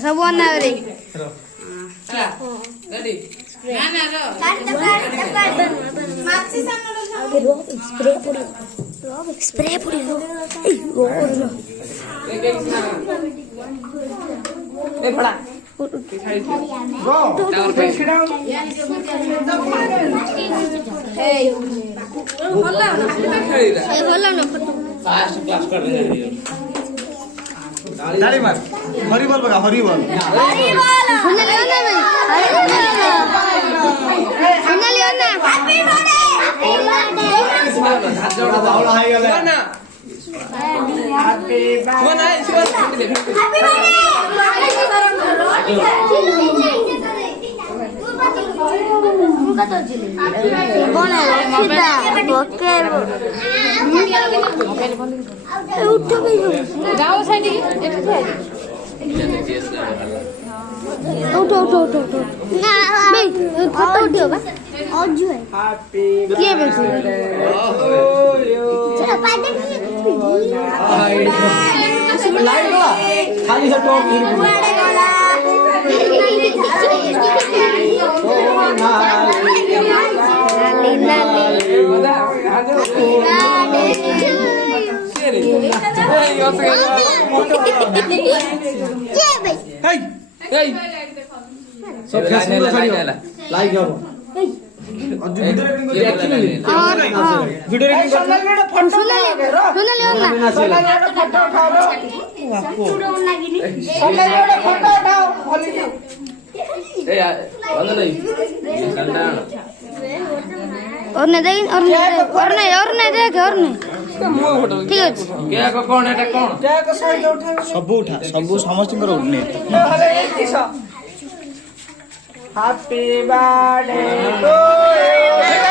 सब अन्ना रे स्प्रे ताली मार हरी बोल बघा हरी बोल लाइक और नहीं देख और नहीं देख और नहीं ठीक है सब उठा सब समस्त उठने हैप्पी बर्थडे टू यू